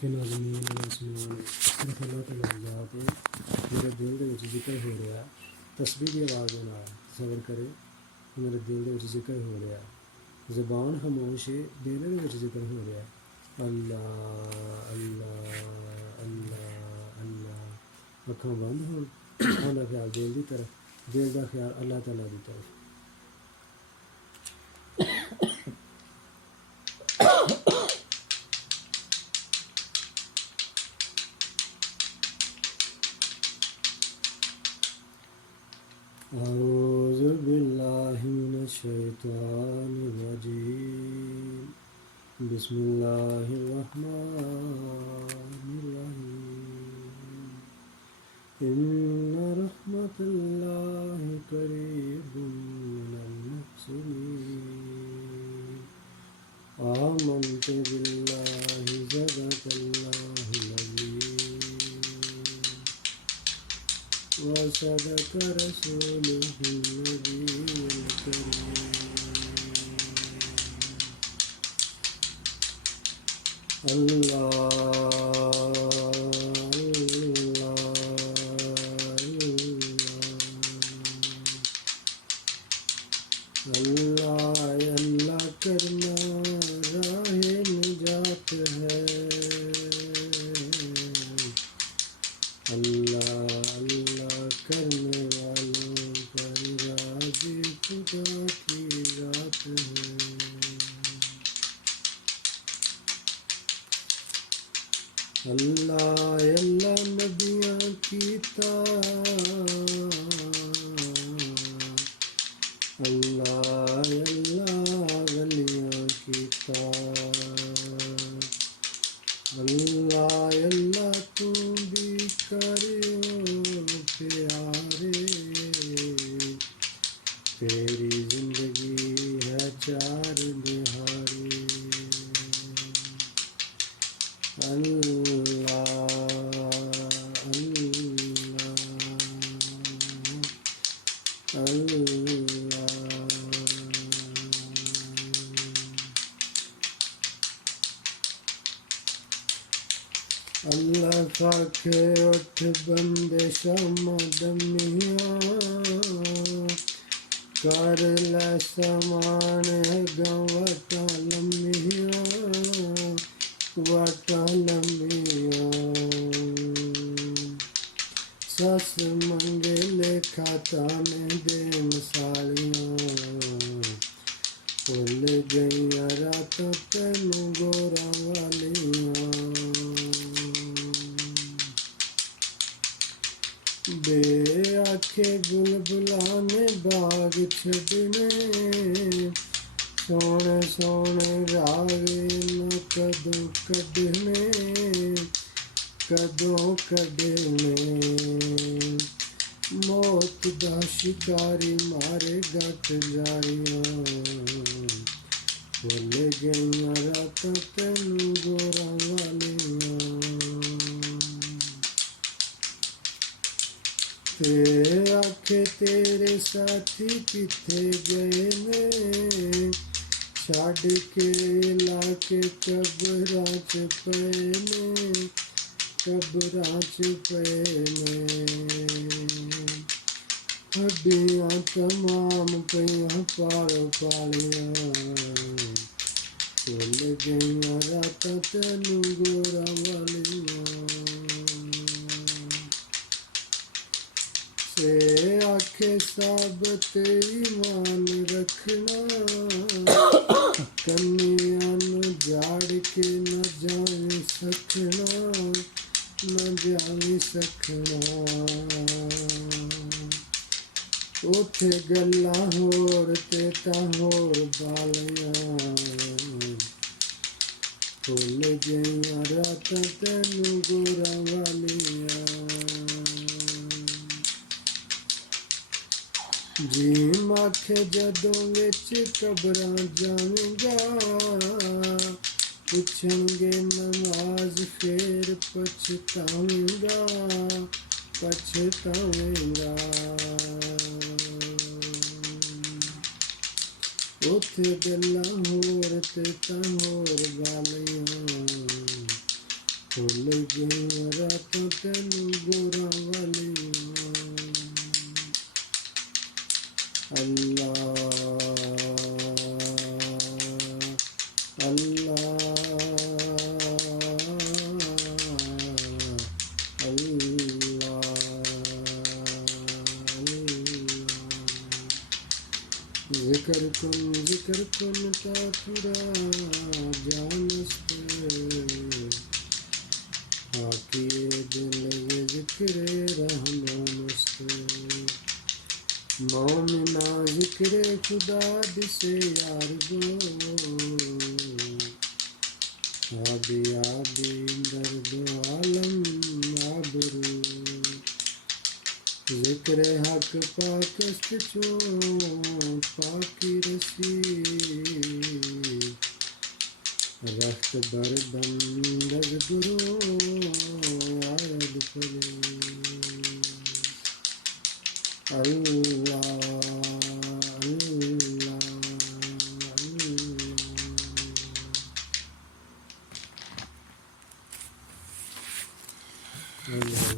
कि नाज़मीन आसमान सिर्फ अल्लाह ताला की ज़ात है। मेरे दिल दे विच जिक्र हो रहा तस्बीह की आवाज़ दे नाल सबर करे। मेरे दिल दे विच जिक्र हो रहा ज़बान खामोश है, दिल दे विच जिक्र हो रहा अल्लाह अल्लाह अल्लाह अल्लाह। अखां बंद होण, अखां दा ख्याल दिल की तरफ, दिल का ख्याल अल्लाह ताला की तरफ। औज़ु बिल्लाहि मिनश शैतानिर रजीम। बिस्मिल्लाहिर रहमानिर रहीम। इन्ना रहमतल्लाहि करीबुम मिनल मुहसिनीन। आमन्तु बिल्लाहि सदक़ल्लाहुल अज़ीम व सदक़ रसूलुहुन नबियुल करीम। अल्लाह अल्लाह करना राहे निजात है। अल्लाह अल्लाह करने वालों पर राज़ी खुदा की रात है। अल्लाह अल्लाह नबियाँ की अल्लाह अल्लाह वलियों की अल्लाह अल्लाह तू भी करियो प्यारे। तेरी जिंदगी है चार दिहाड़ी। अल्लाह अल्लाह अल्लाह। अल्लाह खाके उठ बंदे शमदमिया कर लै समान गवटा लम्बिया वटा लम्बिया। सस मंगे लेखा ताने दे मसालियां भुल गईया रातां तैनू गोरा वालियां। बे आखे बुलबुला ने बाग छड़ने सोने सोने रागे न कदों कढ़ने कदों कढ़ने। मौत दा शिकारी मारे गट जारियां भुल गईया रातां तैनू गोरा वालियां। ते आखे तेरे साथी किथे गए ने छड़ के लाके कबरां च पे ने कबरां च पे ने। हड्डियां तमाम पईयां पालो पालियां भुल गईया रातां तैनू गोरा वालियां। से आखे साबत ईमान रखना कन्नियां नू जाड़ के न जावी सकना न जावी सकना। उथे गल्लां होर ते तां होर बालियां भुल गईया रातां तैनू गोरा वालियां। जी आखे जदों विच कबरां जावेंगा पुछणगे नमाज फेर पछतावेंगा पछतावेंगा। उथे गल्लां होर ते तां होर गालियां भुल गई रातां तैनू गोरां वालियां। अल्लाह अल्लाह अल्लाह जिक्र कुन काफिरा जानस्ते आकी दिल जिक्र रहमानस्ते मोमिना जिक्र खुदा दिसे यार गो आबी आबी दर्द आलम आबरू जिक्र हक पाकस्त चो पाकी रसी रख्त बरदम दज गुरो आयद परे अल्लाह अल्लाह अल्लाह